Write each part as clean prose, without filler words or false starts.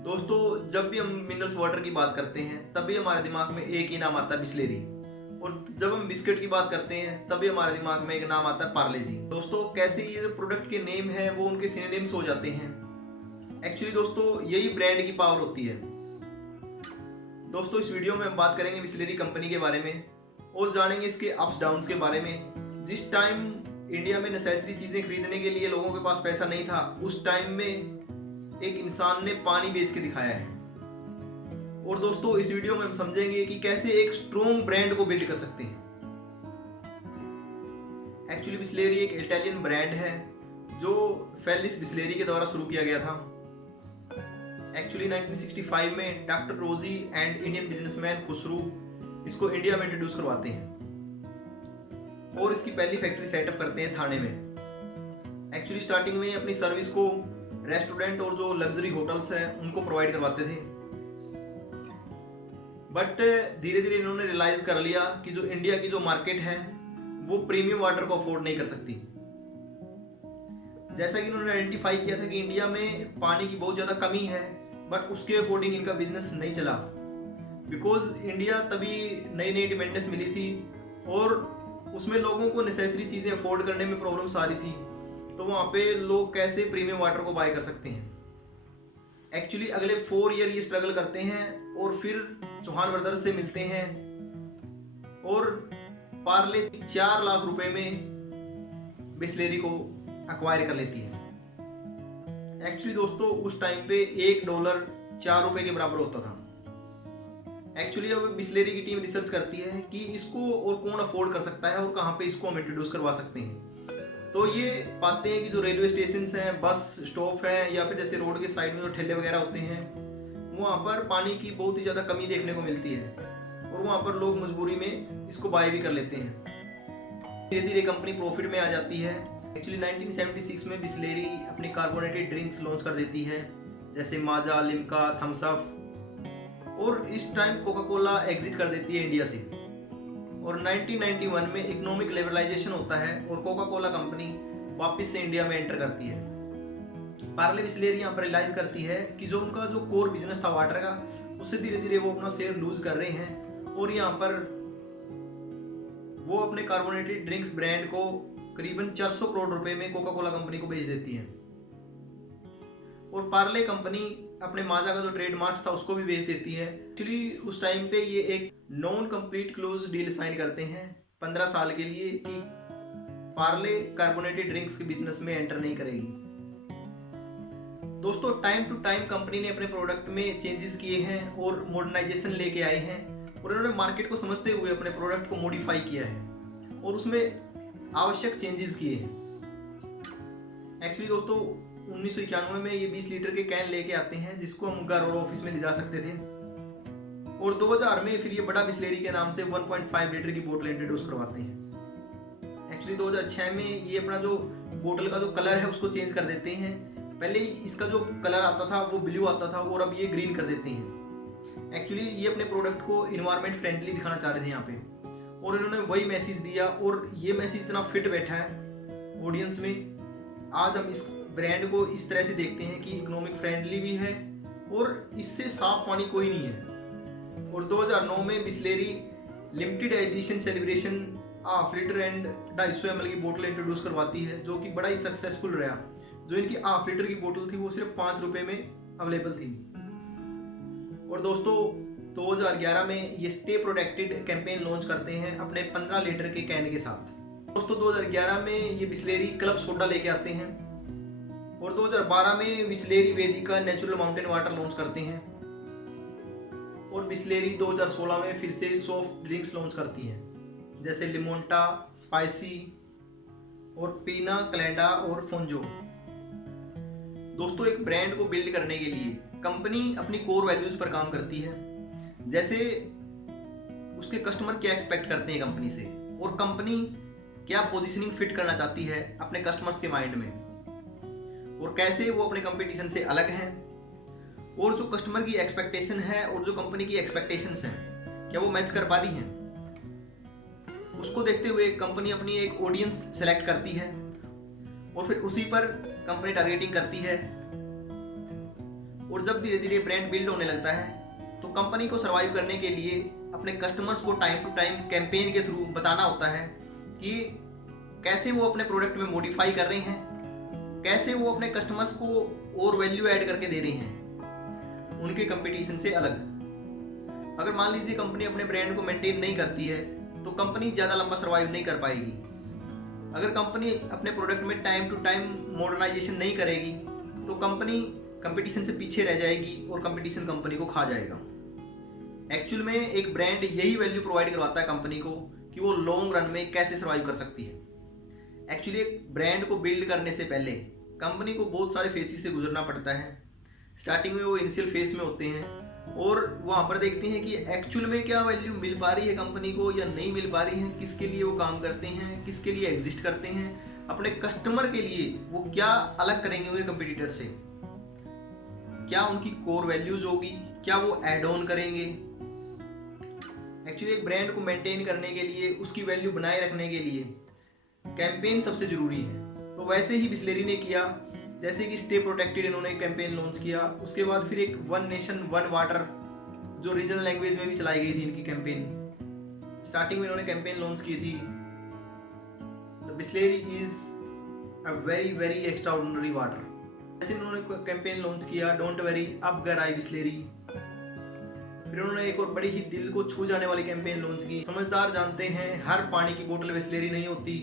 दोस्तों, जब भी हम मिनरल्स वाटर की बात करते हैं तभी हमारे दिमाग में एक ही नाम आता है, बिस्लेरी। और जब हम बिस्किट की बात करते हैं तभी हमारे दिमाग में एक नाम आता है, पार्ले जी। दोस्तों, कैसे ये जो प्रोडक्ट के नेम है वो उनके सिनोनिम्स हो जाते हैं। एक्चुअली दोस्तों, यही ब्रांड की पावर होती है। दोस्तों, इस वीडियो में हम बात करेंगे बिस्लेरी कंपनी के बारे में और जानेंगे इसके अप्स डाउन्स के बारे में। जिस टाइम इंडिया में नेसेसरी चीजें खरीदने के लिए लोगों के पास पैसा नहीं था, उस टाइम में एक इंसान ने पानी बेच के दिखाया है। और दोस्तों, इस वीडियो में हम समझेंगे कि कैसे एक स्ट्रॉन्ग ब्रांड को बिल्ड कर सकते हैं। एक्चुअली बिस्लेरी एक इटालियन ब्रांड है जो फेलिस बिस्लेरी के द्वारा शुरू किया गया था। एक्चुअली 1965 में डॉक्टर रोजी एंड इंडियन बिजनेसमैन खुसरू इसको इंडिया में इंट्रोड्यूस करवाते हैं और इसकी पहली फैक्ट्री सेटअप करते हैं थाने में। एक्चुअली स्टार्टिंग में अपनी सर्विस को रेस्टोरेंट और जो लग्जरी होटल्स हैं उनको प्रोवाइड करवाते थे, बट धीरे धीरे इन्होंने रियलाइज कर लिया कि जो इंडिया की जो मार्केट है वो प्रीमियम वाटर को अफोर्ड नहीं कर सकती। जैसा कि इन्होंने आइडेंटिफाई किया था कि इंडिया में पानी की बहुत ज़्यादा कमी है, बट उसके अकॉर्डिंग इनका बिजनेस नहीं चला, बिकॉज इंडिया तभी नई नई इंडिपेंडेंस मिली थी और उसमें लोगों को नेसेसरी चीज़ें अफोर्ड करने में प्रॉब्लम्स आ रही थी। तो वहाँ पे लोग कैसे प्रीमियम वाटर को बाय कर सकते हैं। एक्चुअली अगले 4 ईयर ये स्ट्रगल करते हैं और फिर चौहान ब्रदर्स से मिलते हैं और पार्ले 4 लाख रुपए में बिस्लेरी को अक्वायर कर लेती है। एक्चुअली दोस्तों, उस टाइम पे $1 4 रुपए के बराबर होता था। एक्चुअली अब बिस्लेरी की टीम रिसर्च करती है कि इसको और कौन अफोर्ड कर सकता है और कहाँ पे इसको हम इंट्रोड्यूस करवा सकते हैं। तो ये पाते हैं कि जो रेलवे स्टेशन हैं, बस स्टॉप है या फिर जैसे रोड के साइड में जो ठेले वगैरह होते हैं, वहाँ पर पानी की बहुत ही ज़्यादा कमी देखने को मिलती है और वहाँ पर लोग मजबूरी में इसको बाय भी कर लेते हैं। धीरे धीरे कंपनी प्रॉफिट में आ जाती है। एक्चुअली 1976 में बिस्लेरी अपनी कार्बोनेटेड ड्रिंक्स लॉन्च कर देती है, जैसे माजा, लिम्का, थम्स अप, और इस टाइम कोका कोला एग्जिट कर देती है इंडिया से। और 1991 में इकोनॉमिक लेवलाइजेशन होता है और कोका कोला कंपनी वापस से इंडिया में एंटर करती है। पार्ले बिस्लेरी यहाँ पर रियलाइज करती है कि जो उनका जो कोर बिजनेस था वाटर का, उससे धीरे धीरे वो अपना शेयर लूज कर रहे हैं और यहाँ पर वो अपने कार्बोनेटेड ड्रिंक्स ब्रांड को करीबन 400 करोड़ रुपए में कोका कोला कंपनी को बेच देती है। और पार्ले कंपनी अपने माजा का जो ट्रेडमार्क्स था उसको भी बेच देती है। एक्चुअली उस टाइम पे ये एक non complete close deal sign करते हैं 15 साल के लिए कि पार्ले कार्बोनेटेड ड्रिंक्स के बिजनेस में एंटर नहीं करेगी। दोस्तों, टाइम टू टाइम कंपनी ने अपने प्रोडक्ट में चेंजेस किए हैं और मॉडर्नाइजेशन लेके आए हैं और उन्होंने मार्केट को समझते हुए अपने प्रोडक्ट को मॉडिफाई किया है और उसमें आवश्यक चेंजेस किए हैं। एक्चुअली दोस्तों, 1991 में ये 20 लीटर के कैन लेके आते हैं जिसको हम घर और ऑफिस में ले जा सकते थे, और 2000 में फिर ये बड़ा बिस्लेरी के नाम से 1.5 लीटर की बोतल इंट्रोड्यूस करवाते हैं। एक्चुअली 2006 में ये अपना जो बोतल का जो कलर है उसको चेंज कर देते हैं। पहले इसका जो कलर आता था वो ब्लू आता था और अब ये ग्रीन कर देते हैं। एक्चुअली ये अपने प्रोडक्ट को इन्वायरमेंट फ्रेंडली दिखाना चाह रहे थे यहाँ पे, और इन्होंने वही मैसेज दिया और ये मैसेज इतना फिट बैठा है ऑडियंस में। आज हम इस ब्रांड को इस तरह से देखते हैं कि इकोनॉमिक फ्रेंडली भी है और इससे साफ पानी कोई नहीं है। और 2009 में Bisleri limited edition celebration ½ litre and 250 ml की बोतल इंट्रोड्यूस करवाती है, जो कि बड़ा ही सक्सेसफुल रहा। जो इनकी ½ लीटर की बोतल थी वो सिर्फ 5 रुपए में अवेलेबल थी। और दोस्तों, 2011 में ये स्टे प्रोटेक्टेड कैंपेन लॉन्च करते हैं अपने 15 लीटर के कैन के साथ। दोस्तों, 2011 में ये बिस्लेरी क्लब सोडा लेके आते हैं और 2012 में बिस्लेरी वेदिका नेचुरल माउंटेन वाटर लॉन्च करते हैं और बिस्लेरी 2016 में फिर से सॉफ्ट ड्रिंक्स लॉन्च करती है, जैसे लिमोंटा, स्पाइसी और पीना कलेंडा और फोंजो। दोस्तों, एक ब्रांड को बिल्ड करने के लिए कंपनी अपनी कोर वैल्यूज पर काम करती है, जैसे उसके कस्टमर क्या एक्सपेक्ट करते हैं कंपनी से और कंपनी क्या पोजीशनिंग फिट करना चाहती है अपने कस्टमर्स के माइंड में, और कैसे वो अपने कंपटीशन से अलग हैं, और जो कस्टमर की एक्सपेक्टेशन है और जो कंपनी की एक्सपेक्टेशंस हैं क्या वो मैच कर पा रही हैं। उसको देखते हुए कंपनी अपनी एक ऑडियंस सेलेक्ट करती है और फिर उसी पर कंपनी टारगेटिंग करती है और जब धीरे धीरे ब्रांड बिल्ड होने लगता है तो कंपनी को सर्वाइव करने के लिए अपने कस्टमर्स को टाइम टू टाइम कैंपेन के थ्रू बताना होता है कि कैसे वो अपने प्रोडक्ट में मॉडिफाई कर रहे हैं, कैसे वो अपने कस्टमर्स को और वैल्यू ऐड करके दे रहे हैं उनके कंपटीशन से अलग। अगर मान लीजिए कंपनी अपने ब्रांड को मेंटेन नहीं करती है तो कंपनी ज़्यादा लंबा सर्वाइव नहीं कर पाएगी। अगर कंपनी अपने प्रोडक्ट में टाइम टू टाइम मॉडर्नाइजेशन नहीं करेगी तो कंपनी कंपटीशन से पीछे रह जाएगी और कंपटीशन कंपनी को खा जाएगा। एक्चुअल में एक ब्रांड यही वैल्यू प्रोवाइड करवाता है कंपनी को कि वो लॉन्ग रन में कैसे सर्वाइव कर सकती है। एक्चुअली एक ब्रांड को बिल्ड करने से पहले कंपनी को बहुत सारे फेसेस से गुजरना पड़ता है। स्टार्टिंग में वो इनिशियल फेज में होते हैं और वहाँ पर देखते हैं कि एक्चुअल में क्या वैल्यू मिल पा रही है कंपनी को या नहीं मिल पा रही है, किसके लिए वो काम करते हैं, किसके लिए एग्जिस्ट करते हैं, अपने कस्टमर के लिए वो क्या अलग करेंगे उनके कंपटीटर से, क्या उनकी कोर वैल्यूज होगी, क्या वो एड ऑन करेंगे। एक्चुअली एक ब्रांड को मेंटेन करने के लिए, उसकी वैल्यू बनाए रखने के लिए कैंपेन सबसे जरूरी है। तो वैसे ही बिस्लेरी ने किया, जैसे कि स्टे प्रोटेक्टेड इन्होंने कैंपेन लॉन्च किया, उसके बाद फिर एक वन नेशन वन वाटर जो रीजनल लैंग्वेज में भी चलाई गई थी इनकी कैंपेन। स्टार्टिंग में इन्होंने कैंपेन लॉन्च की थी the Bisleri is a very very extraordinary water. जैसे इन्होंने कैंपेन लॉन्च किया डोंट वेरी अब गर आई बिस्लेरी। फिर उन्होंने एक और बड़ी ही दिल को छू जाने वाली कैंपेन लॉन्च की, समझदार जानते हैं हर पानी की बोतल बिस्लेरी नहीं होती,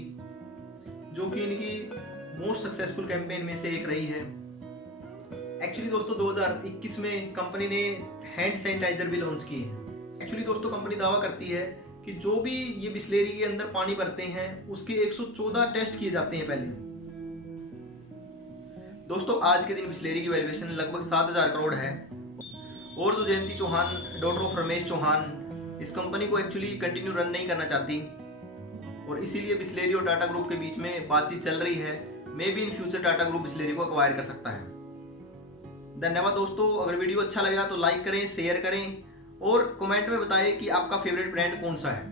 जो कि इनकी मोस्ट सक्सेसफुल कैंपेन में से एक रही है। एक्चुअली दोस्तों 2021 में कंपनी ने हैंड सैनिटाइजर भी लॉन्च किए हैं। एक्चुअली दोस्तों कंपनी दावा करती है कि जो भी ये बिस्लेरी के अंदर पानी भरते हैं उसके 114 टेस्ट किए जाते हैं पहले। दोस्तों आज के दिन बिस्लेरी की वैल्यूएशन लगभग 7,000 करोड़ है और जो जयंती चौहान डॉटर ऑफ रमेश चौहान इस कंपनी को एक्चुअली कंटिन्यू रन नहीं करना चाहती और इसीलिए बिस्लेरी और टाटा ग्रुप के बीच में बातचीत चल रही है। May be in future Tata group Bisleri को अक्वायर कर सकता है। धन्यवाद दोस्तों। अगर वीडियो अच्छा लगा तो लाइक करें, शेयर करें और कमेंट में बताएं कि आपका फेवरेट ब्रांड कौन सा है।